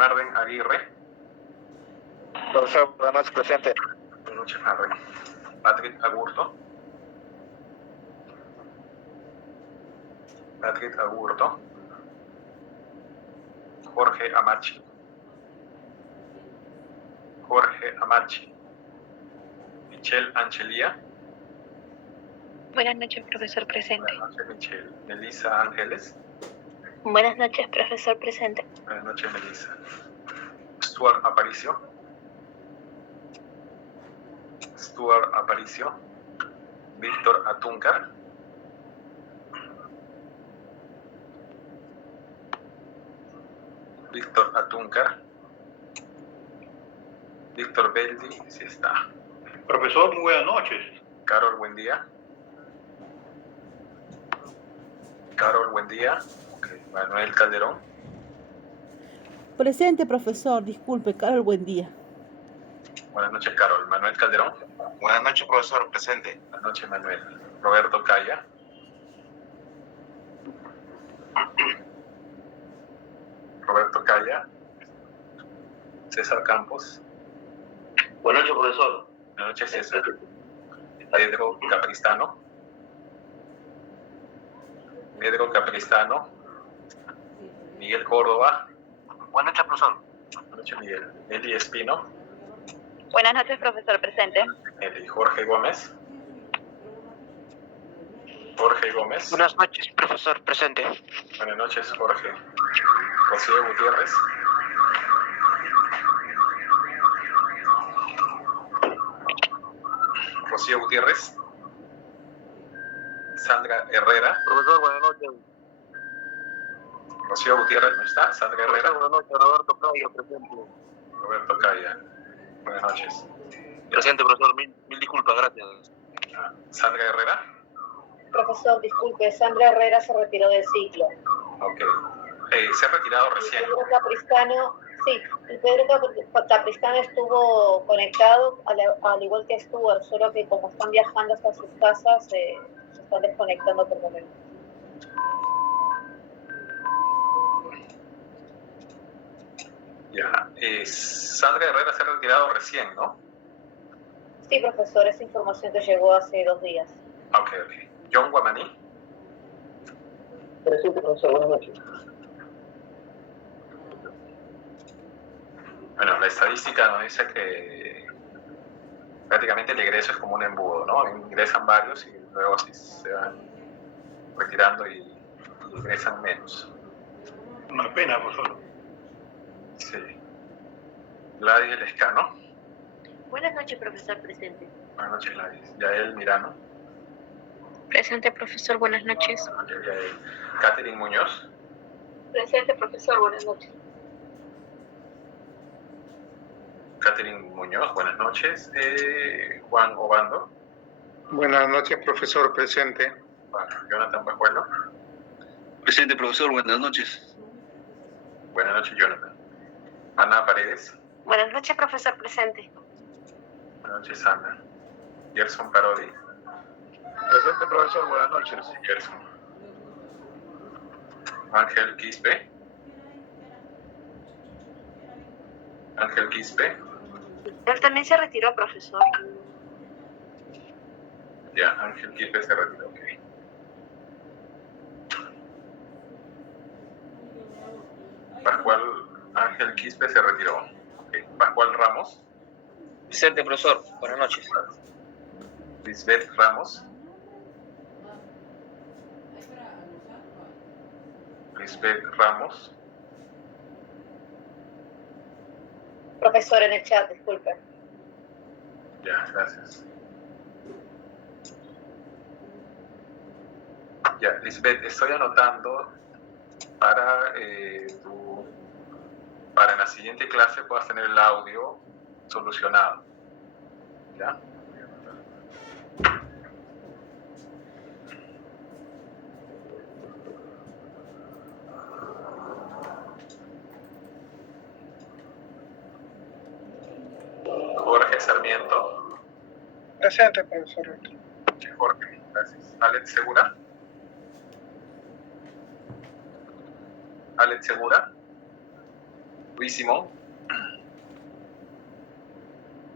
Marden Aguirre. Profesor, buenas noches, presente. Buenas noches, Marden. Patrick Agurto. Patrick Agurto. Jorge Amachi. Jorge Amachi. Michelle Angelia. Buenas noches, profesor presente. Buenas noches, Michelle. Melissa Ángeles. Buenas noches, profesor presente. Buenas noches, Melissa. Stuart Aparicio. Stuart Aparicio. Víctor Atúncar. Víctor Atúncar. Víctor Beldi, sí está. Profesor, muy buenas noches. Carol, buen día. Carol, buen día. Okay. Manuel Calderón. Presente, profesor. Disculpe, Carol, buen día. Buenas noches, Carol. Manuel Calderón. Buenas noches, profesor, presente. Buenas noches, Manuel. Roberto Calla. Roberto Calla. César Campos. Buenas noches, profesor. Buenas noches, César. Pedro Capristano. Pedro Capristano. Miguel Córdoba. Buenas noches, profesor. Buenas noches, Miguel. Eli Espino. Buenas noches, profesor presente. Eli. Jorge Gómez. Jorge Gómez. Buenas noches, profesor, presente. Buenas noches, Jorge. Rocío Gutiérrez. Rocío Gutiérrez. Sandra Herrera. Profesor, buenas noches. Rocío Gutiérrez no está. Sandra Herrera. Buenas noches, Roberto Calla, presente. Roberto Calla. Buenas noches. Presente, profesor, mil disculpas, gracias. Sandra Herrera. Profesor, disculpe, Sandra Herrera se retiró del ciclo. Ok. Se ha retirado recién. Pedro Capristano, sí, el Pedro Capristano estuvo conectado, al igual que Stuart, solo que como están viajando hasta sus casas, se están desconectando por momentos. Ya. Sandra Herrera se ha retirado recién, ¿no? Sí, profesor, esa información que llegó hace 2 días. Ok. John Guamaní. Presente, profesor, buenas noches. Bueno, la estadística nos dice que prácticamente el ingreso es como un embudo, ¿no? Ingresan varios y luego así se van retirando y ingresan menos. Una pena, profesor. Sí. Gladys Lescano. Buenas noches, profesor presente. Buenas noches, Gladys. Yael Mirano. Presente, profesor, buenas noches. Yael. Catherine Muñoz. Presente, profesor, buenas noches. Catherine Muñoz, buenas noches. Juan Obando. Buenas noches, profesor, presente. Bueno, Jonathan Pajuelo. Presente, profesor, buenas noches. Buenas noches, Jonathan. Ana Paredes. Buenas noches, profesor presente. Buenas noches, Ana. Gerson Parodi. Presente, profesor, buenas noches. Gerson. Ángel Quispe. Ángel Quispe. Él también se retiró, profesor. Ya, Ángel Quispe se retiró, ok. Pascual Ángel Quispe se retiró. Okay. Pascual Ramos. Presente, profesor, buenas noches. Lisbeth Ramos. Lisbeth Ramos. Profesor, en el chat, disculpe. Ya, gracias. Ya, Lisbeth, estoy anotando para para en la siguiente clase puedas tener el audio solucionado. ¿Ya? Jorge Sarmiento. Presente, profesor. Jorge, gracias. Alex Segura. Alex Segura. Luis Simón.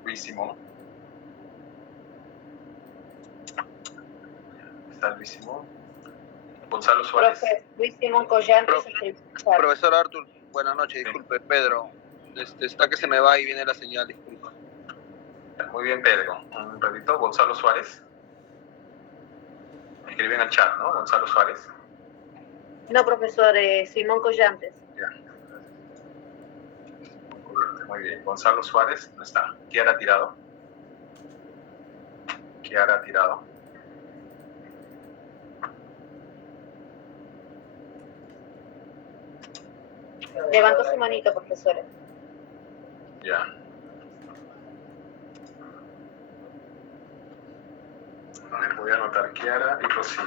Luis Simón. Está Luis Simón. Gonzalo Suárez. Profe, Luis Simón Collantes. Profesor Artur, buenas noches, disculpe, Pedro. Está que se me va y viene la señal, disculpa. Muy bien, Pedro. Un ratito, Gonzalo Suárez. Escriben al chat, ¿no? Gonzalo Suárez. No, profesor, Simón Collantes. Ya. Muy bien. Gonzalo Suárez no está. Kiara Tirado. Kiara Tirado. Levantó su manito, profesora. Ya. A ver, voy a anotar Kiara y Rocío.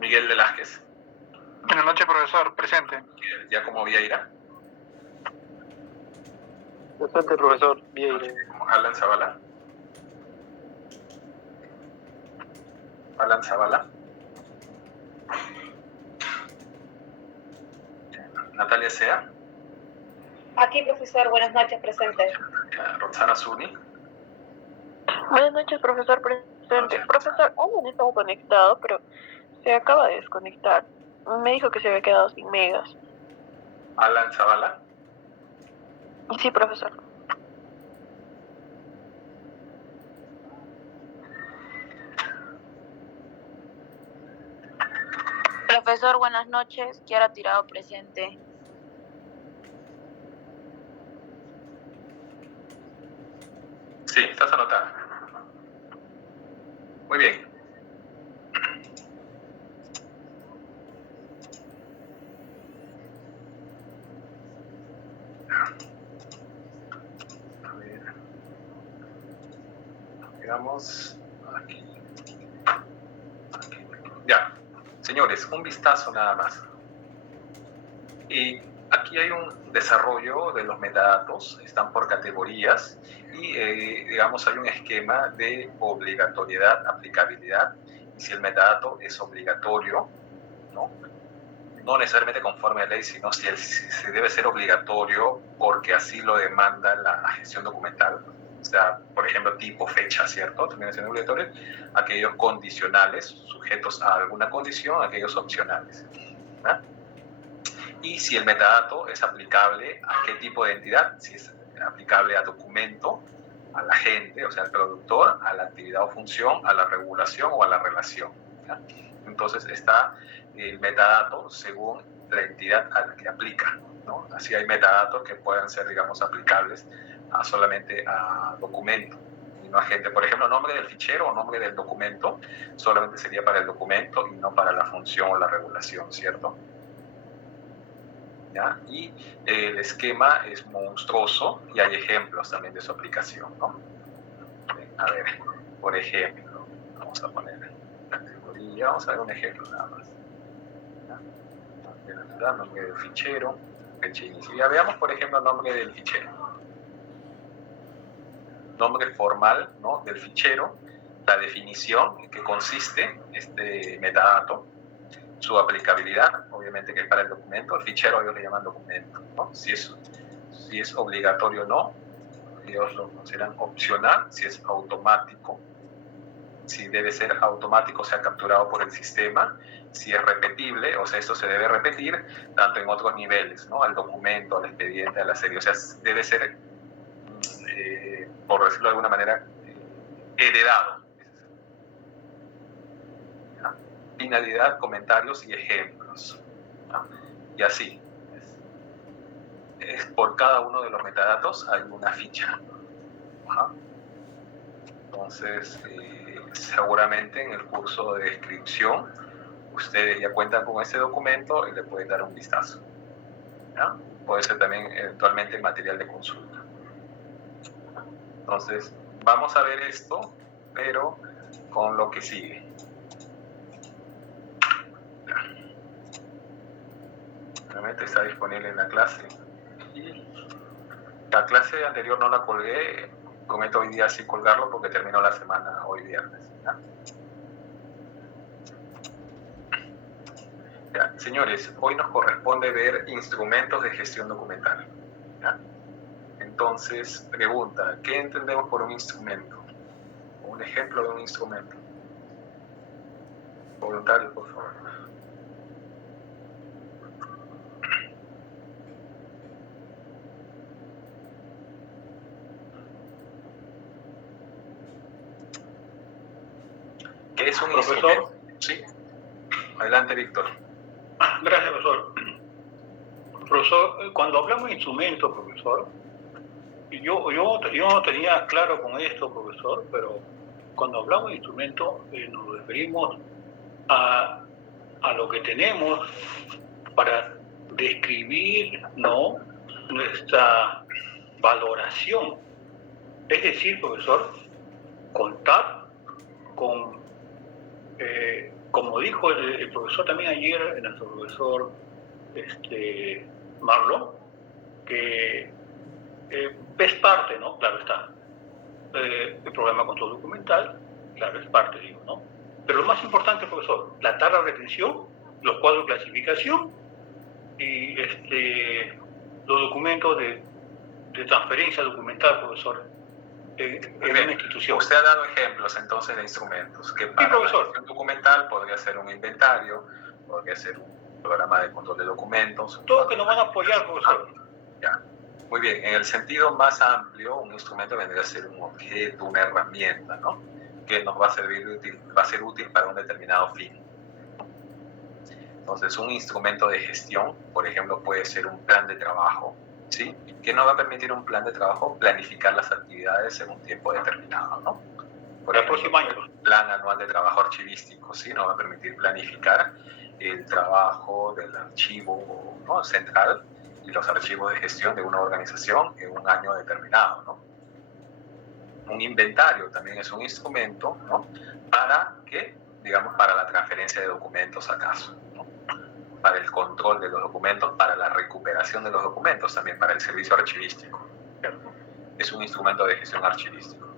Miguel Velázquez. Buenas noches, profesor. Presente. ¿Ya como Vieira? Presente, profesor. Vieira. Como Alan Zavala. Alan Zavala. Natalia Sea. Aquí, profesor. Buenas noches, presente. Roxana Zuni. Buenas noches, profesor presente. Profesor, aún estamos conectados, pero se acaba de desconectar. Me dijo que se había quedado sin megas. Alan Zavala. Sí, profesor. Profesor, buenas noches. Kiara Tirado presente. Sí, estás anotada. Muy bien. A ver. Digamos aquí. Ya. Señores, un vistazo nada más. Y aquí hay un desarrollo de los metadatos, están por categorías y digamos hay un esquema de obligatoriedad, aplicabilidad. Y si el metadato es obligatorio, no necesariamente conforme a ley, sino si debe ser obligatorio porque así lo demanda la gestión documental. O sea, por ejemplo, tipo, fecha, ¿cierto? Termina siendo obligatorio. Aquellos condicionales, sujetos a alguna condición, aquellos opcionales. ¿Verdad? Y si el metadato es aplicable a qué tipo de entidad, si es aplicable a documento, a la gente, o sea, al productor, a la actividad o función, a la regulación o a la relación. ¿Ya? Entonces está el metadato según la entidad a la que aplica, ¿no? Así hay metadatos que puedan ser, digamos, aplicables solamente a documento y no a gente. Por ejemplo, nombre del fichero o nombre del documento solamente sería para el documento y no para la función o la regulación, ¿cierto? ¿Ya? Y el esquema es monstruoso y hay ejemplos también de su aplicación, ¿no? A ver, por ejemplo, vamos a poner categoría, vamos a ver un ejemplo nada más. ¿Ya? Nombre del fichero, fecha inicio. Ya veamos, por ejemplo, el nombre del fichero. Nombre formal, ¿no?, del fichero, la definición en que consiste este metadato, su aplicabilidad, obviamente que es para el documento, el fichero ellos le llaman documento, ¿no? Si es obligatorio o no, ellos lo consideran opcional, si es automático, si debe ser automático, o sea, capturado por el sistema, si es repetible, o sea, esto se debe repetir tanto en otros niveles, ¿no? Al documento, al expediente, a la serie, o sea, debe ser, por decirlo de alguna manera, heredado. ¿Ya? Finalidad, comentarios y ejemplos. ¿Ya? Y así. Por cada uno de los metadatos hay una ficha. ¿Ja? Entonces, seguramente en el curso de descripción ustedes ya cuentan con ese documento y le pueden dar un vistazo. ¿Ya? Puede ser también eventualmente material de consulta. Entonces, vamos a ver esto, pero con lo que sigue. Realmente está disponible en la clase. Y la clase anterior no la colgué, prometo hoy día sí colgarlo porque terminó la semana hoy viernes. ¿Ya? Ya, señores, hoy nos corresponde ver instrumentos de gestión documental. ¿Ya? Entonces, pregunta, ¿qué entendemos por un instrumento? Un ejemplo de un instrumento. Voluntario, por favor. ¿Qué es un Profesor. instrumento? Sí. Adelante, Víctor. Gracias, profesor. Profesor, cuando hablamos de instrumentos, profesor, yo no tenía claro con esto, profesor, pero cuando hablamos de instrumentos nos referimos a lo que tenemos para describir, ¿no?, nuestra valoración. Es decir, profesor, contar con, como dijo el profesor también ayer, nuestro profesor Marlon, que es parte, ¿no? Claro está. El programa de control documental, claro, es parte, digo, ¿no? Pero lo más importante, profesor, la tabla de retención, los cuadros de clasificación y los documentos de transferencia documental, profesor, en una institución. Usted ha dado ejemplos entonces de instrumentos que para la gestión documental podría ser un inventario, podría ser un programa de control de documentos. Todo que nos van a apoyar, profesor. Ya. Muy bien, en el sentido más amplio, un instrumento vendría a ser un objeto, una herramienta, ¿no?, que nos va a servir va a ser útil para un determinado fin. Entonces, un instrumento de gestión, por ejemplo, puede ser un plan de trabajo, ¿sí?, que nos va a permitir un plan de trabajo planificar las actividades en un tiempo determinado, ¿no? Por ejemplo, el próximo año, plan anual de trabajo archivístico, ¿sí?, nos va a permitir planificar el trabajo del archivo, ¿no?, central y los archivos de gestión de una organización en un año determinado, ¿no? Un inventario también es un instrumento, ¿no?, para que, digamos, para la transferencia de documentos acaso, ¿no?, para el control de los documentos, para la recuperación de los documentos, también para el servicio archivístico, ¿cierto? Es un instrumento de gestión archivístico,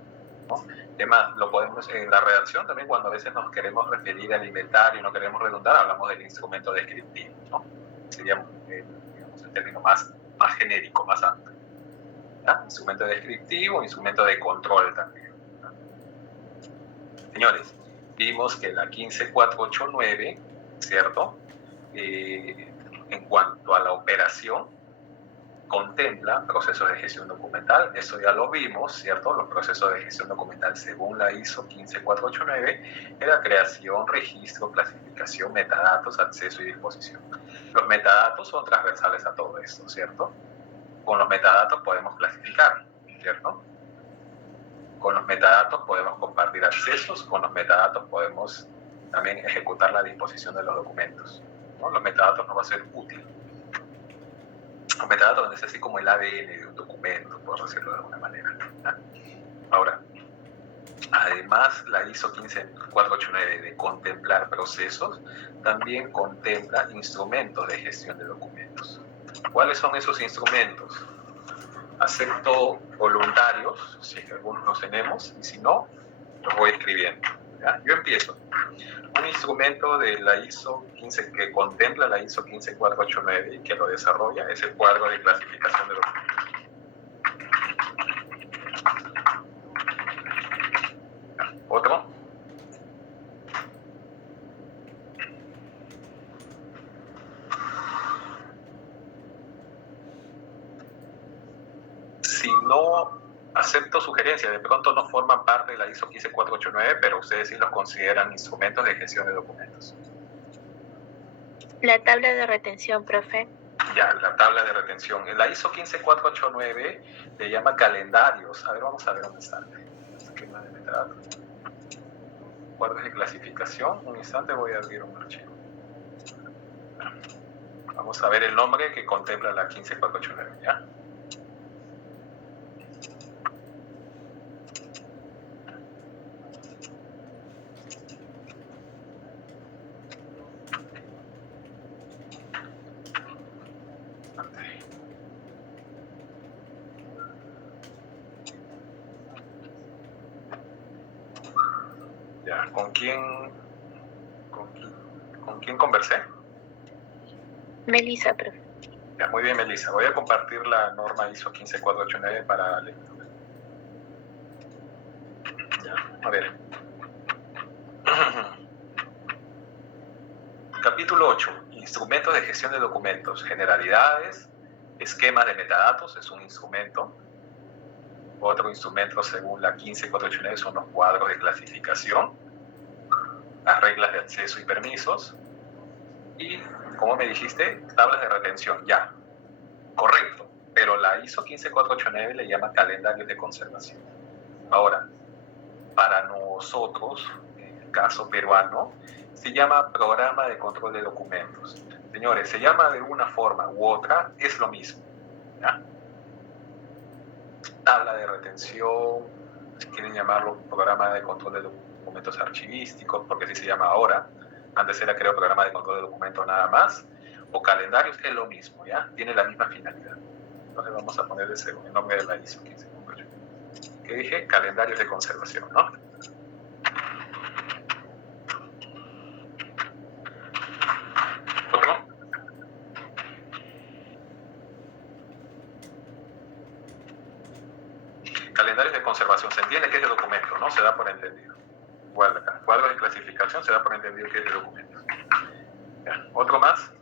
¿no? Además, lo podemos en la redacción también, cuando a veces nos queremos referir al inventario y no queremos redundar, hablamos del instrumento descriptivo, ¿no? Sería, digamos, el término más genérico, más amplio. ¿Ya? Instrumento descriptivo, instrumento de control también, ¿no? Señores, vimos que la 15489, ¿cierto?, en cuanto a la operación, contempla procesos de gestión documental. Eso ya lo vimos, ¿cierto? Los procesos de gestión documental según la ISO 15489 era creación, registro, clasificación, metadatos, acceso y disposición. Los metadatos son transversales a todo esto, ¿cierto? Con los metadatos podemos clasificar, ¿cierto? Con los metadatos podemos compartir accesos, con los metadatos podemos también ejecutar la disposición de los documentos, ¿no? Los metadatos nos va a ser útil. Los metadatos es así como el ADN de un documento, por decirlo de alguna manera, ¿no? Ahora, además la ISO 15489 de contemplar procesos, también contempla instrumentos de gestión de documentos. ¿Cuáles son esos instrumentos? Acepto voluntarios, si algunos los tenemos, y si no, los voy escribiendo, ¿ya? Yo empiezo. Un instrumento de la ISO 15 que contempla la ISO 15489 y que lo desarrolla es el cuadro de clasificación de documentos. ¿Otro? Si no acepto sugerencias, de pronto no forman parte de la ISO 15489, pero ustedes sí los consideran instrumentos de gestión de documentos. La tabla de retención, profe. Ya, la tabla de retención. En la ISO 15489 le llama calendarios. A ver, vamos a ver dónde está. Esquema de metadatos. Cuadros de clasificación. Un instante, voy a abrir un archivo. Vamos a ver el nombre que contempla la 15489, ¿ya? Ya, ¿con quién conversé? Melissa, profe. Ya, muy bien, Melissa. Voy a compartir la norma ISO 15489 para lectura. Ya, a ver. Capítulo 8. Instrumentos de gestión de documentos. Generalidades. Esquema de metadatos es un instrumento. Otro instrumento, según la 15489, son los cuadros de clasificación, las reglas de acceso y permisos. Y, como me dijiste, tablas de retención. Ya, correcto. Pero la ISO 15489 le llama calendario de conservación. Ahora, para nosotros, en el caso peruano, se llama programa de control de documentos. Señores, se llama de una forma u otra, es lo mismo, ¿ya? Tabla de retención, si quieren llamarlo programa de control de documentos archivísticos, porque así se llama ahora. Antes era, creo, programa de control de documentos nada más, o calendarios, es lo mismo, ¿ya? Tiene la misma finalidad. Entonces vamos a poner el nombre de la ISO 15489. ¿Qué dije? Calendarios de conservación, ¿no? ¿Otro? Calendarios de conservación. Se entiende que es de documento, ¿no? Se da por entendido. Igual acá. Cuadros de clasificación se da por entendido que es de documento. Ya. ¿Otro más?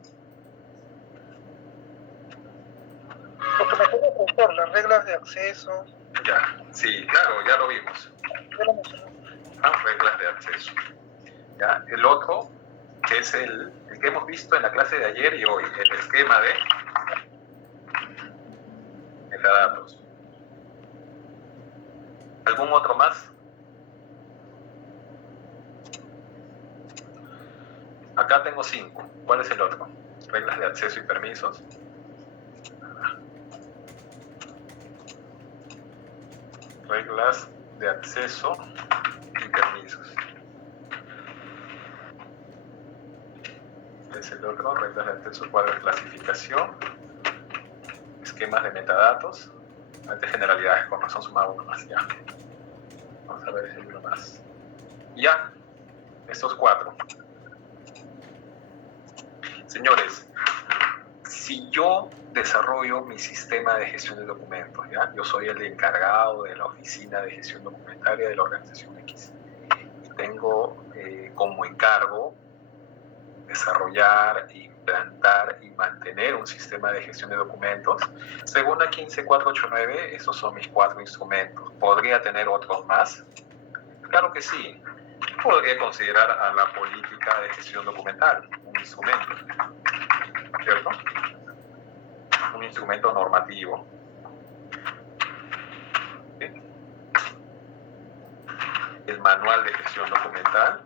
Lo que me acuerdo, profesor, las reglas de acceso. Ya. Sí, claro, ya lo vimos. Ya lo mencioné. Reglas de acceso. Ya. El otro, que es el que hemos visto en la clase de ayer y hoy, el esquema de metadatos. ¿Algún otro más? Acá tengo 5. ¿Cuál es el otro? Reglas de acceso y permisos. Reglas de acceso y permisos. ¿Cuál es el otro? Reglas de acceso, cuadro de clasificación. Esquemas de metadatos. Antes generalidades, con razón sumaba uno más. Ya. Vamos a ver si hay uno más. Ya. Estos 4. Señores, si yo desarrollo mi sistema de gestión de documentos, ¿ya? Yo soy el encargado de la oficina de gestión documentaria de la organización X. Y tengo como encargo desarrollar, implantar y mantener un sistema de gestión de documentos. Según la 15489, esos son mis 4 instrumentos. ¿Podría tener otros más? Claro que sí. Podría considerar a la política de gestión documental un instrumento, ¿cierto? Un instrumento normativo. ¿Sí? El manual de gestión documental,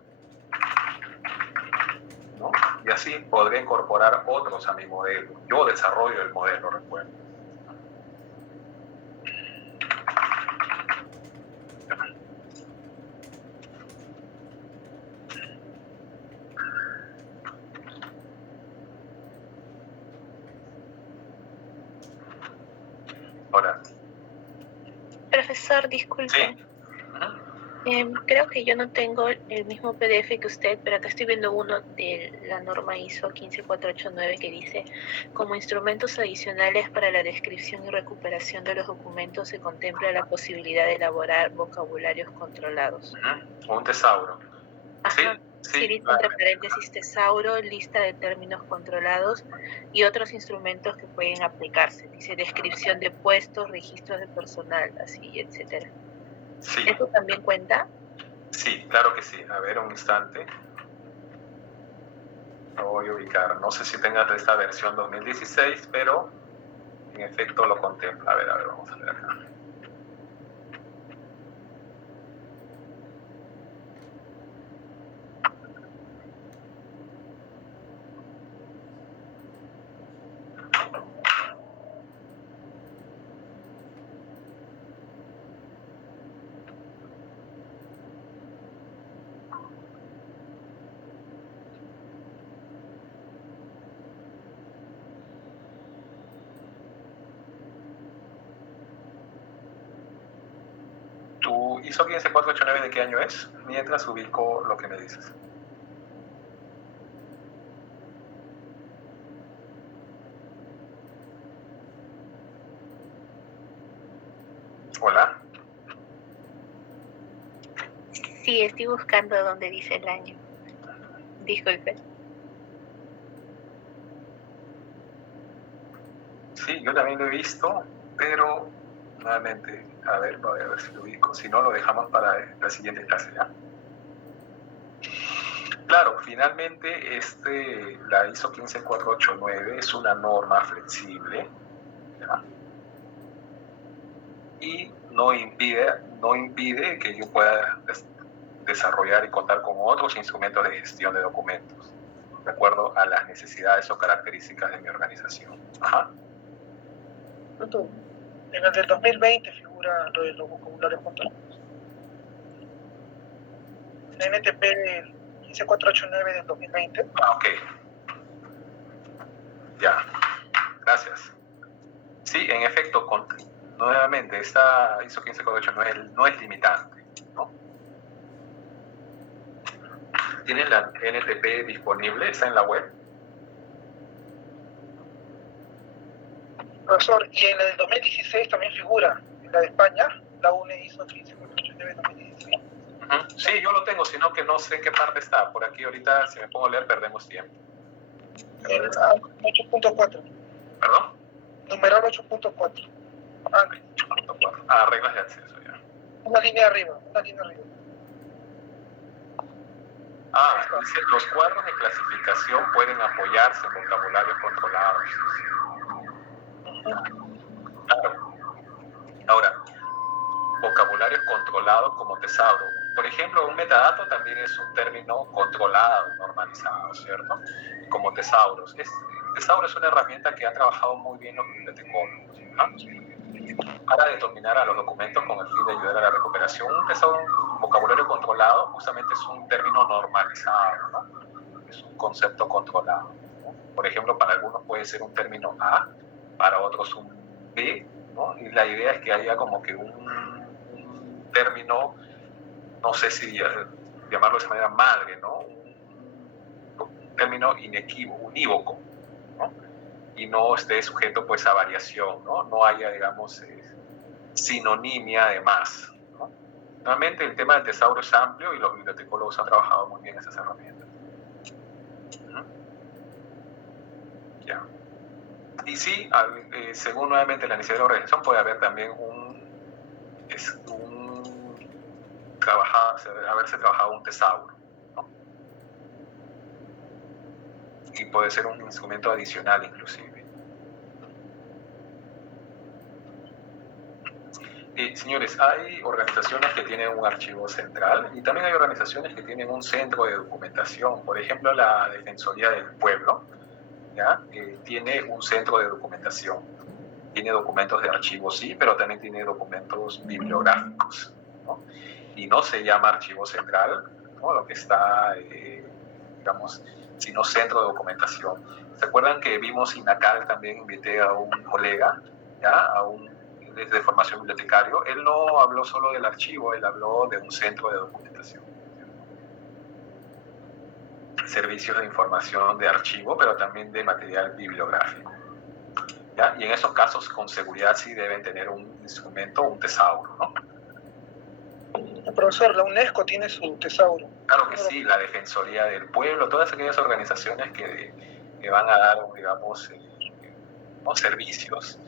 ¿no? Y así podría incorporar otros a mi modelo. Yo desarrollo el modelo, recuerdo. Ahora. Profesor, disculpe. Sí. Creo que yo no tengo el mismo PDF que usted, pero acá estoy viendo uno de la norma ISO 15489 que dice: como instrumentos adicionales para la descripción y recuperación de los documentos se contempla la posibilidad de elaborar vocabularios controlados. Un tesauro. Ajá. Sí, Sí, dice entre paréntesis tesauro, lista de términos controlados y otros instrumentos que pueden aplicarse. Dice descripción de puestos, registros de personal, así, etcétera. Sí. ¿Eso también cuenta? Sí, claro que sí. A ver, un instante. Lo voy a ubicar. No sé si tengas esta versión 2016, pero en efecto lo contempla. A ver, vamos a ver acá. ¿Tu ISO 15489 de qué año es? Mientras ubico lo que me dices. Hola. Sí, estoy buscando donde dice el año. Disculpe. Sí, yo también lo he visto, pero nuevamente, a ver, voy a ver si lo ubico. Si no, lo dejamos para la siguiente clase, ¿ya? Claro, finalmente la ISO 15489 es una norma flexible, ¿ya? Y no impide que yo pueda desarrollar y contar con otros instrumentos de gestión de documentos, de acuerdo a las necesidades o características de mi organización. Ajá. En el del 2020 figura lo de los vocabularios controlados. En el NTP 15489 del 2020. Ah, ok. Ya. Gracias. Sí, en efecto, nuevamente, esta ISO 15489 no es limitante, ¿no? ¿Tienen la NTP disponible? ¿Está en la web? Profesor, y en la del 2016 también figura, en la de España, la UNE ISO 15489 2016. Sí, yo lo tengo, sino que no sé en qué parte está. Por aquí ahorita, si me pongo a leer, perdemos tiempo. En el 8.4. ¿Perdón? Numeral 8.4. Reglas de acceso, ya. Una línea arriba. Dice, los cuadros de clasificación pueden apoyarse en vocabularios controlados. Claro. Ahora, vocabularios controlados como tesauro. Por ejemplo, un metadato también es un término controlado, normalizado, ¿cierto? Como tesauros. Tesauro es una herramienta que ha trabajado muy bien los bibliotecólogos, ¿no? Para determinar a los documentos con el fin de ayudar a la recuperación. Un tesauro, un vocabulario controlado, justamente es un término normalizado, ¿no? Es un concepto controlado, ¿no? Por ejemplo, para algunos puede ser un término A, para otros un B, ¿no? Y la idea es que haya como que un término, no sé si llamarlo de esa manera, madre, ¿no? Un término unívoco, ¿no? Y no esté sujeto pues a variación, ¿no? No haya, digamos, sinonimia de más, ¿no? Nuevamente el tema del tesauro es amplio y los bibliotecólogos han trabajado muy bien esas herramientas. Ya. Y sí, según nuevamente la necesidad de la organización, puede haber también haberse trabajado un tesauro, ¿no? Y puede ser un instrumento adicional inclusive. Señores, hay organizaciones que tienen un archivo central y también hay organizaciones que tienen un centro de documentación. Por ejemplo, la Defensoría del Pueblo, ¿ya? Tiene un centro de documentación. Tiene documentos de archivo, sí, pero también tiene documentos bibliográficos, ¿no? Y no se llama archivo central, ¿no? Lo que está, digamos, sino centro de documentación. ¿Se acuerdan que vimos INACAL? También invité a un colega, ¿ya? De formación bibliotecario. Él no habló solo del archivo, él habló de un centro de documentación. Servicios de información de archivo, pero también de material bibliográfico, ¿ya? Y en esos casos, con seguridad, sí deben tener un instrumento, un tesauro, ¿no? Profesor, la UNESCO tiene su tesauro. Claro que sí, la Defensoría del Pueblo, todas aquellas organizaciones que van a dar, digamos, servicios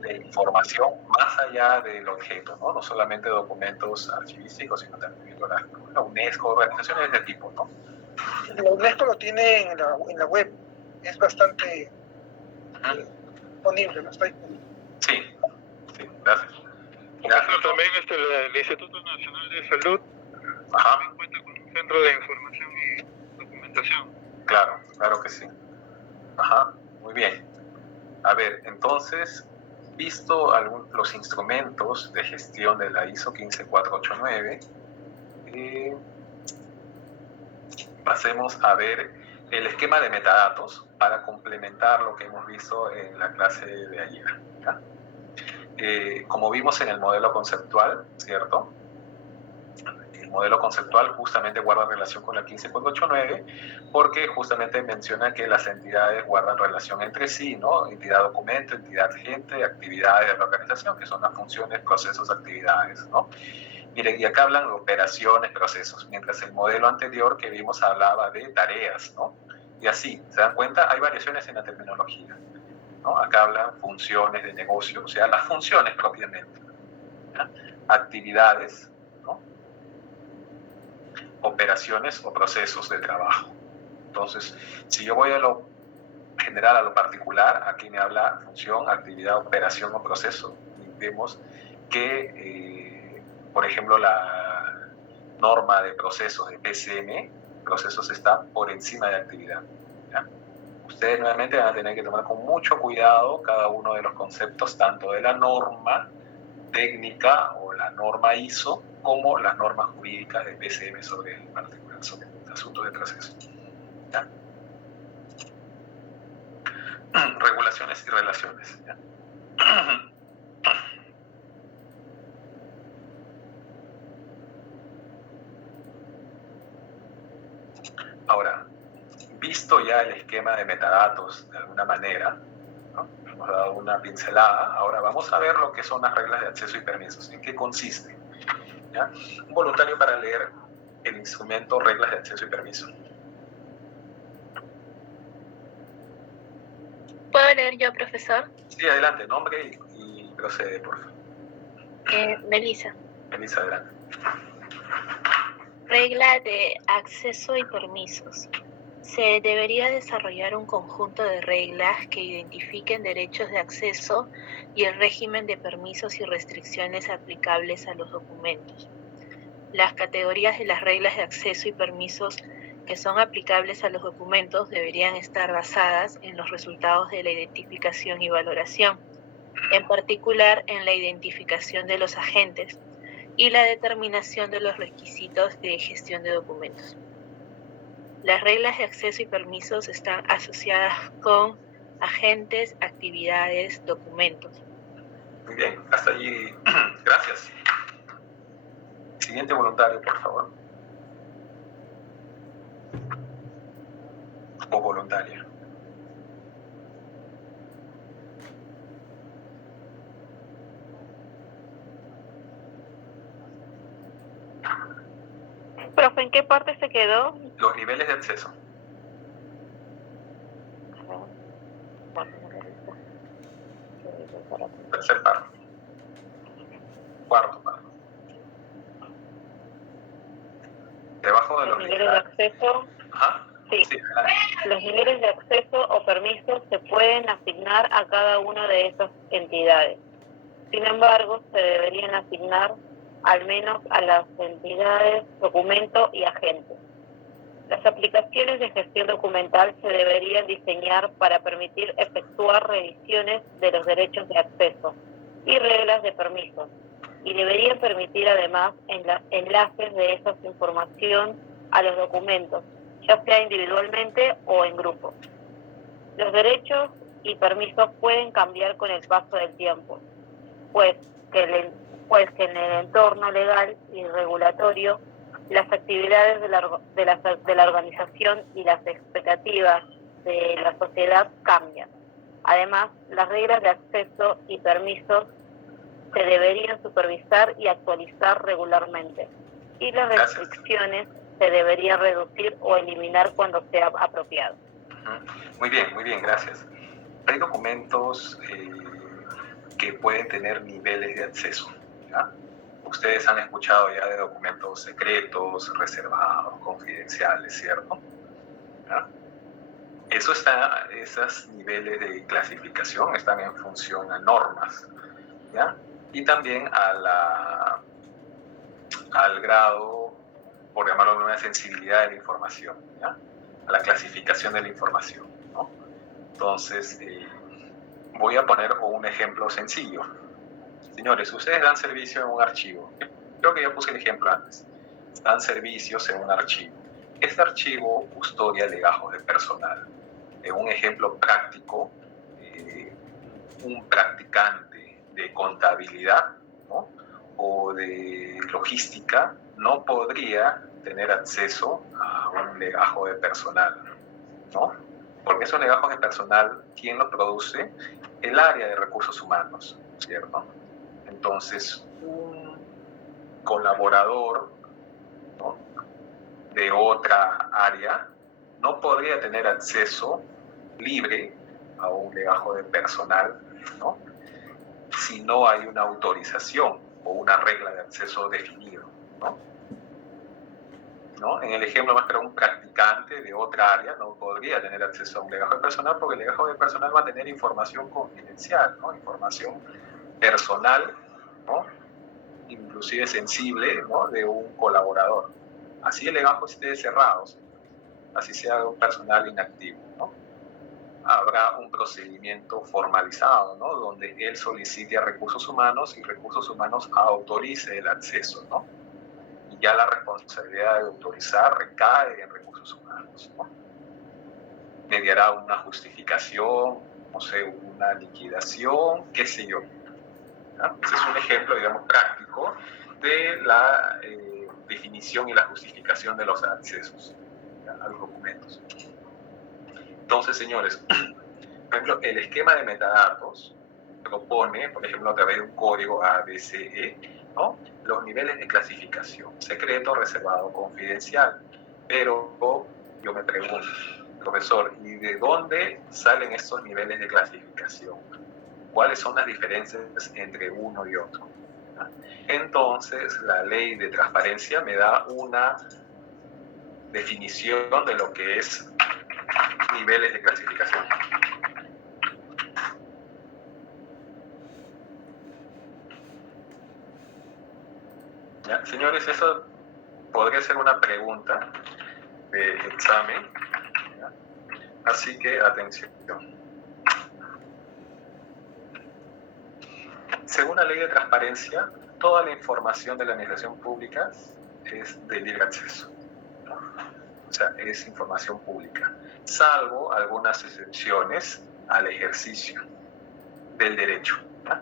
de información más allá del objeto, ¿no? No solamente documentos archivísticos, sino también bibliográficos. La UNESCO, organizaciones de este tipo, ¿no? La UNESCO lo tiene en la web. Es bastante disponible, ¿no? Está disponible. Sí, gracias. Profesor, también el Instituto Nacional de Salud también cuenta con un centro de información y documentación. Claro que sí. Muy bien. A ver, entonces, visto los instrumentos de gestión de la ISO 15489, pasemos a ver el esquema de metadatos para complementar lo que hemos visto en la clase de ayer, ¿ya? Como vimos en el modelo conceptual, ¿cierto? modelo conceptual justamente guarda relación con la 15489 porque justamente menciona que las entidades guardan relación entre sí, ¿no? Entidad documento, entidad gente, actividades de la organización, que son las funciones, procesos, actividades, ¿no? Miren, y acá hablan de operaciones, procesos, mientras el modelo anterior que vimos hablaba de tareas, ¿no? Y así, ¿se dan cuenta? Hay variaciones en la terminología, ¿no? Acá hablan funciones de negocio, o sea, las funciones propiamente, ¿ya? Actividades, ¿no? Operaciones o procesos de trabajo. Entonces, si yo voy a lo general a lo particular, aquí me habla función, actividad, operación o proceso. Y vemos que, por ejemplo, la norma de procesos de PCM, procesos está por encima de actividad, ¿ya? Ustedes nuevamente van a tener que tomar con mucho cuidado cada uno de los conceptos, tanto de la norma técnica o la norma ISO, como las normas jurídicas de PCM sobre el particular, sobre el asunto de proceso, ¿ya? Regulaciones y relaciones, ¿ya? Ahora, visto ya el esquema de metadatos de alguna manera, ¿no? Hemos dado una pincelada, ahora vamos a ver lo que son las reglas de acceso y permisos, en qué consiste, ¿ya? Un voluntario para leer el instrumento reglas de acceso y permiso. ¿Puedo leer yo, profesor? Sí, adelante, nombre y procede, por favor. Melissa. Melissa, adelante. Regla de acceso y permisos. Se debería desarrollar un conjunto de reglas que identifiquen derechos de acceso y el régimen de permisos y restricciones aplicables a los documentos. Las categorías de las reglas de acceso y permisos que son aplicables a los documentos deberían estar basadas en los resultados de la identificación y valoración, en particular en la identificación de los agentes y la determinación de los requisitos de gestión de documentos. Las reglas de acceso y permisos están asociadas con agentes, actividades, documentos. Muy bien, hasta allí. Gracias. Siguiente voluntario, por favor. O voluntaria. Profe, ¿en qué parte se quedó? Los niveles de acceso. Tercer párrafo. Cuarto párrafo. Debajo de los niveles de acceso. Ajá. Sí. Los niveles de acceso o permisos se pueden asignar a cada una de esas entidades. Sin embargo, se deberían asignar al menos a las entidades, documento y agentes. Las aplicaciones de gestión documental se deberían diseñar para permitir efectuar revisiones de los derechos de acceso y reglas de permiso, y deberían permitir además enlaces de esa información a los documentos, ya sea individualmente o en grupo. Los derechos y permisos pueden cambiar con el paso del tiempo, pues que en el entorno legal y regulatorio las actividades de la organización y las expectativas de la sociedad cambian. Además, las reglas de acceso y permisos se deberían supervisar y actualizar regularmente, y las restricciones se deberían reducir o eliminar cuando sea apropiado. Muy bien, gracias. Hay documentos que pueden tener niveles de acceso, ¿ya? Ustedes han escuchado ya de documentos secretos, reservados, confidenciales, ¿cierto? ¿Ya? Esos niveles de clasificación están en función a normas, ¿ya? Y también al grado, por llamarlo de una sensibilidad de la información, ¿ya? A la clasificación de la información, ¿no? Entonces, voy a poner un ejemplo sencillo. Señores, ustedes dan servicio en un archivo. Creo que ya puse el ejemplo antes. Dan servicios en un archivo. Este archivo custodia legajos de personal. En un ejemplo práctico, un practicante de contabilidad, ¿no? O de logística no podría tener acceso a un legajo de personal, ¿no? Porque esos legajos de personal, ¿quién los produce? El área de recursos humanos, ¿cierto? Entonces, un colaborador, ¿no?, de otra área no podría tener acceso libre a un legajo de personal, ¿no?, si no hay una autorización o una regla de acceso definido, ¿no? ¿No? En el ejemplo más claro, un practicante de otra área no podría tener acceso a un legajo de personal porque el legajo de personal va a tener información confidencial, ¿no?, información personal, ¿no?, inclusive sensible, ¿no?, de un colaborador. Así el legajo esté cerrado, así sea un personal inactivo, ¿no? Habrá un procedimiento formalizado, ¿no?, donde él solicite a recursos humanos y recursos humanos autorice el acceso, ¿no? Y ya la responsabilidad de autorizar recae en recursos humanos, ¿no? Mediará una justificación, no sé, una liquidación, qué sé yo, ¿no? Ese es un ejemplo, digamos, práctico de la definición y la justificación de los accesos, ¿ya?, a los documentos. Entonces, señores, por ejemplo, el esquema de metadatos propone, por ejemplo, a través de un código ABCE, ¿no?, los niveles de clasificación: secreto, reservado, confidencial. Pero yo me pregunto, profesor, ¿y de dónde salen estos niveles de clasificación? ¿Cuáles son las diferencias entre uno y otro? Entonces, la ley de transparencia me da una definición de lo que es niveles de clasificación. ¿Ya? Señores, eso podría ser una pregunta de examen, ¿ya? Así que atención. Según la ley de transparencia, toda la información de la administración pública es de libre acceso, ¿no? O sea, es información pública, salvo algunas excepciones al ejercicio del derecho, ¿no?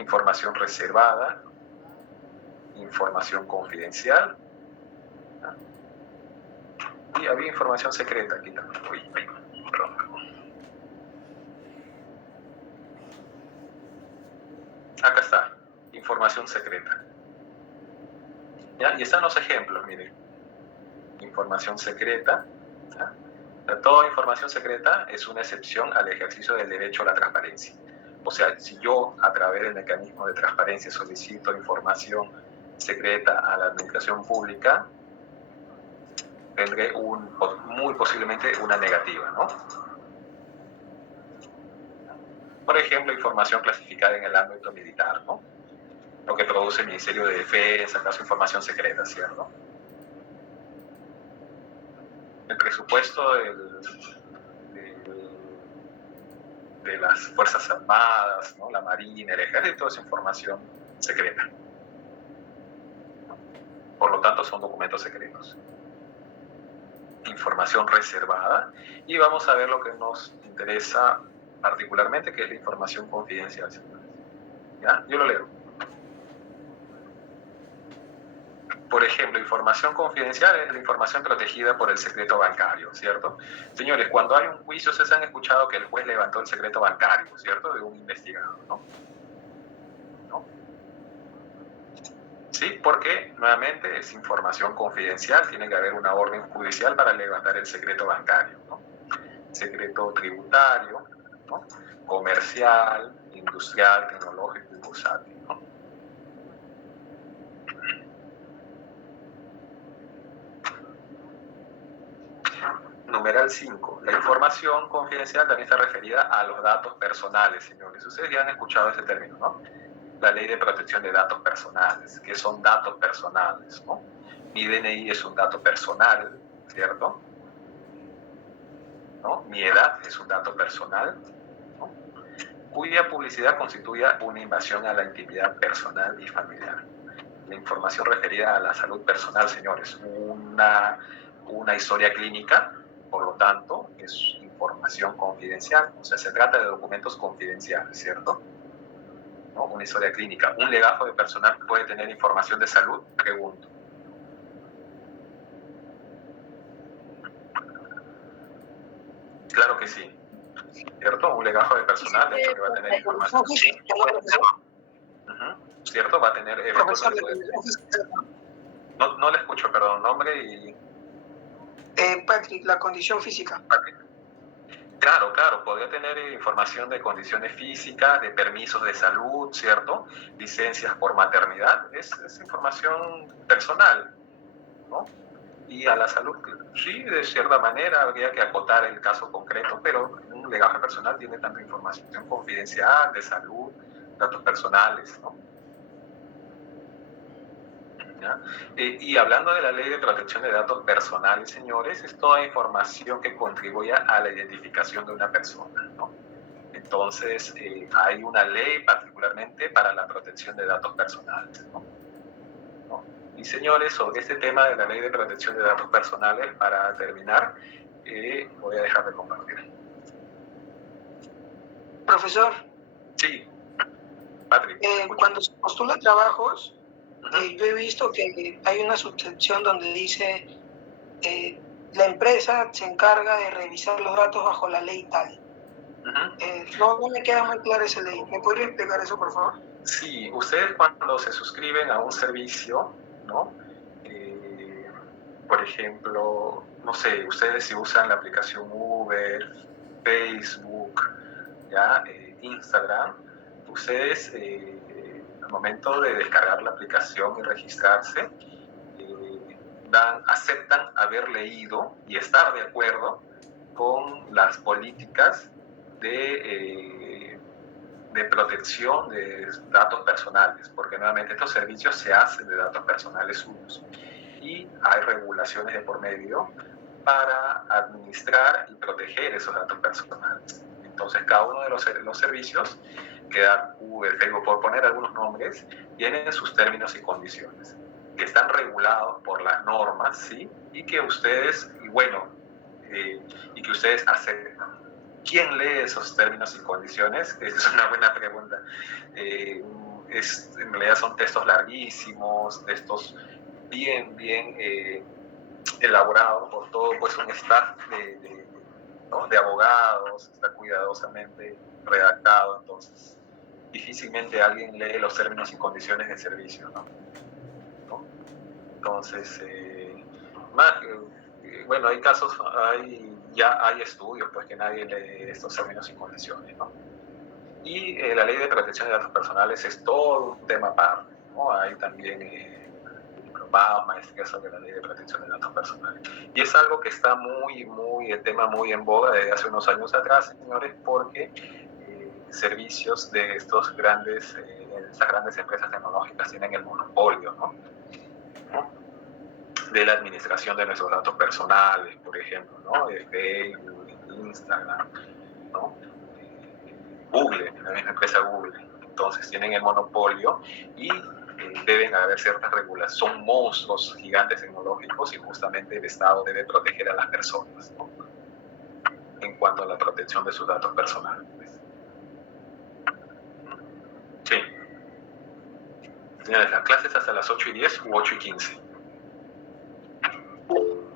Información reservada, información confidencial, ¿no? Y había información secreta aquí también. Acá está, información secreta. ¿Ya? Y están los ejemplos, miren. Información secreta, ¿ya? Toda información secreta es una excepción al ejercicio del derecho a la transparencia. O sea, si yo a través del mecanismo de transparencia solicito información secreta a la administración pública, tendré muy posiblemente una negativa, ¿no? Por ejemplo, información clasificada en el ámbito militar, ¿no? Lo que produce el Ministerio de Defensa, caso información secreta, ¿cierto? El presupuesto de las Fuerzas Armadas, ¿no?, la Marina, el Ejército, es información secreta. Por lo tanto, son documentos secretos. Información reservada. Y vamos a ver lo que nos interesa particularmente, que es la información confidencial. ¿Ya? Yo lo leo. Por ejemplo, información confidencial es la información protegida por el secreto bancario, ¿cierto? Señores, cuando hay un juicio, ustedes han escuchado que el juez levantó el secreto bancario, ¿cierto?, de un investigado, ¿no? ¿No? Sí, porque nuevamente es información confidencial, tiene que haber una orden judicial para levantar el secreto bancario, ¿no? Secreto tributario, ¿no?, comercial, industrial, tecnológico y bursátil, ¿no? Numeral 5. La información confidencial también está referida a los datos personales, señores. Ustedes ya han escuchado ese término, ¿no? La ley de protección de datos personales. ¿Qué son datos personales, no? Mi DNI es un dato personal, ¿cierto? ¿No? Mi edad es un dato personal, ¿no?, cuya publicidad constituya una invasión a la intimidad personal y familiar. La información referida a la salud personal, señores, una historia clínica, por lo tanto, es información confidencial. O sea, se trata de documentos confidenciales, ¿cierto? ¿No? Una historia clínica. ¿Un legajo de personal puede tener información de salud? Pregunto. que sí, ¿cierto? Un legajo de personal, de hecho, que va a tener información. ¿Cierto? Va a tener no le escucho, perdón, nombre y... Patrick, la condición física. Claro, podría tener información de condiciones físicas, de permisos de salud, ¿cierto? Licencias por maternidad, es información personal, ¿no? Y a la salud, sí, de cierta manera habría que acotar el caso concreto, pero un legajo personal tiene tanta información confidencial, de salud, datos personales, ¿no? ¿Ya? Y hablando de la ley de protección de datos personales, señores, es toda información que contribuya a la identificación de una persona, ¿no? Entonces, hay una ley particularmente para la protección de datos personales, ¿no? Y señores, sobre este tema de la ley de protección de datos personales, para terminar, voy a dejar de compartir. Profesor. Sí, Patrick. Cuando se postula trabajos, yo he visto que hay una subsección donde dice la empresa se encarga de revisar los datos bajo la ley tal. No me queda muy clara esa ley. ¿Me podría explicar eso, por favor? Sí, ustedes cuando se suscriben a un servicio, ¿no? Por ejemplo, no sé, ustedes si usan la aplicación Uber, Facebook, ¿ya? Instagram, ustedes al momento de descargar la aplicación y registrarse, aceptan haber leído y estar de acuerdo con las políticas de protección de datos personales, porque nuevamente estos servicios se hacen de datos personales suyos y hay regulaciones de por medio para administrar y proteger esos datos personales. Entonces, cada uno de los servicios que dan Uber, Facebook, por poner algunos nombres, tienen sus términos y condiciones, que están regulados por las normas, ¿sí? Y que ustedes, y que ustedes aceptan. ¿Quién lee esos términos y condiciones? Esa es una buena pregunta. En realidad son textos larguísimos, textos bien elaborados por todo pues, un staff de abogados, está cuidadosamente redactado, entonces difícilmente alguien lee los términos y condiciones de servicio, ¿no? Entonces, hay casos, ya hay estudios pues que nadie lee estos términos y condiciones, ¿no? Y la ley de protección de datos personales es todo un tema aparte, ¿no? Hay también diplomados, maestrías sobre la ley de protección de datos personales. Y es algo que está el tema muy en boga desde hace unos años atrás, señores, porque servicios de estas grandes empresas tecnológicas tienen el monopolio, ¿no? De la administración de nuestros datos personales, por ejemplo, ¿no? De Facebook, Instagram, ¿no? Google, la misma empresa Google. Entonces tienen el monopolio y deben haber ciertas regulaciones. Son monstruos gigantes tecnológicos y justamente el Estado debe proteger a las personas, ¿no? En cuanto a la protección de sus datos personales. Sí. Señores, las clases hasta las 8:10 u 8:15.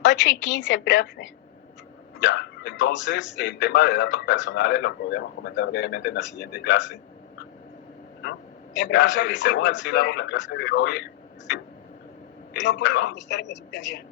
8:15, profe. Ya, entonces el tema de datos personales lo podríamos comentar brevemente en la siguiente clase. Según el sílabo, la clase de hoy... ¿sí? No puedo contestar en la asistencia.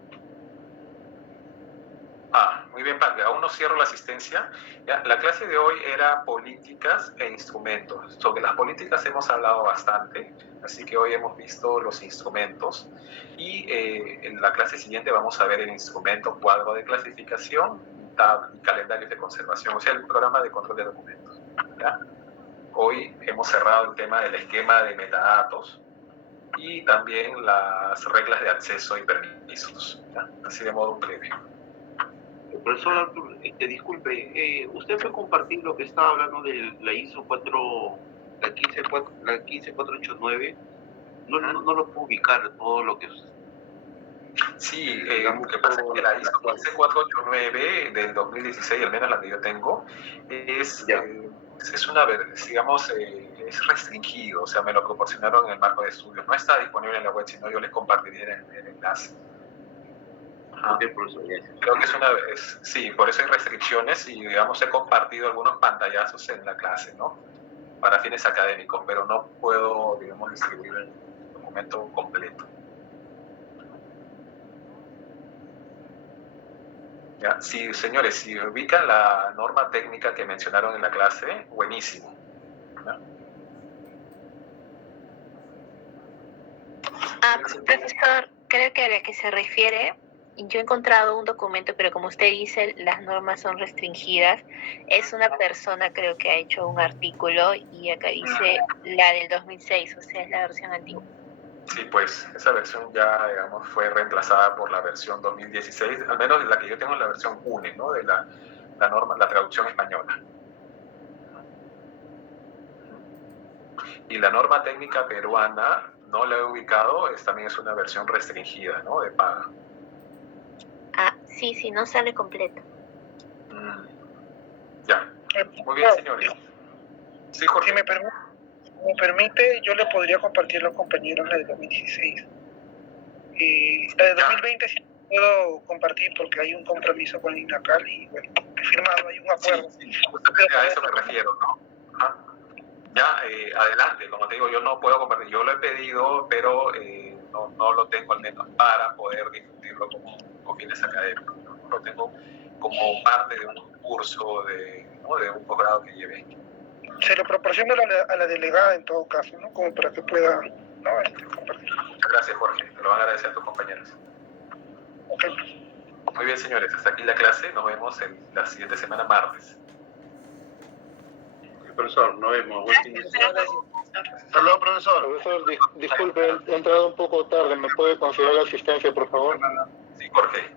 Muy bien, padre. Aún no cierro la asistencia. Ya, la clase de hoy era políticas e instrumentos. Sobre las políticas hemos hablado bastante, así que hoy hemos visto los instrumentos. Y en la clase siguiente vamos a ver el instrumento, cuadro de clasificación y calendarios de conservación, o sea, el programa de control de documentos. ¿Ya? Hoy hemos cerrado el tema del esquema de metadatos y también las reglas de acceso y permisos, ¿ya? Así de modo previo. Profesor Artur, disculpe, ¿usted puede compartir lo que estaba hablando de la ISO 15489? No lo puedo ubicar todo lo que... Sí, lo que pasa es que la ISO 15489 del 2016, al menos la que yo tengo, es una, digamos, es restringido, o sea, me lo proporcionaron en el marco de estudios. No está disponible en la web, sino yo les compartiría el enlace. Ajá. Creo que sí, por eso hay restricciones y, digamos, he compartido algunos pantallazos en la clase, ¿no? Para fines académicos, pero no puedo, digamos, distribuir el documento completo. ¿Ya? Sí, señores, si ubican la norma técnica que mencionaron en la clase, buenísimo. ¿Ya? Profesor, creo que a la que se refiere, yo he encontrado un documento, pero como usted dice, las normas son restringidas. Es una persona, creo que ha hecho un artículo y acá dice la del 2006, o sea, es la versión antigua. Sí, pues esa versión ya, digamos, fue reemplazada por la versión 2016, al menos la que yo tengo es la versión UNE, ¿no? De la norma, la traducción española. Y la norma técnica peruana, no la he ubicado, también es una versión restringida, ¿no? De paga. Sí, no sale completo. Ya. Muy bien, señores. Sí, Jorge. Si me permite, yo le podría compartir a los compañeros la de 2016. La de 2020 sí puedo compartir porque hay un compromiso con INACAL y, bueno, he firmado, hay un acuerdo. Sí, justamente a eso me refiero, ¿no? Ajá. Ya, adelante, como te digo, yo no puedo compartir, yo lo he pedido, pero no lo tengo al menos para poder difundirlo con fines académicos, ¿no? Lo tengo como parte de un curso, ¿no? De un posgrado que llevé. Se lo proporciono a la delegada en todo caso, ¿no? Como para que pueda, ¿no? Compartir. Muchas gracias, Jorge, te lo van a agradecer a tus compañeros. Okay. Muy bien, señores, hasta aquí la clase, nos vemos la siguiente semana, martes. Profesor, nos vemos. Hasta luego, profesor. Profesor, disculpe, he entrado un poco tarde. ¿Me puede considerar la asistencia, por favor? Sí, Jorge.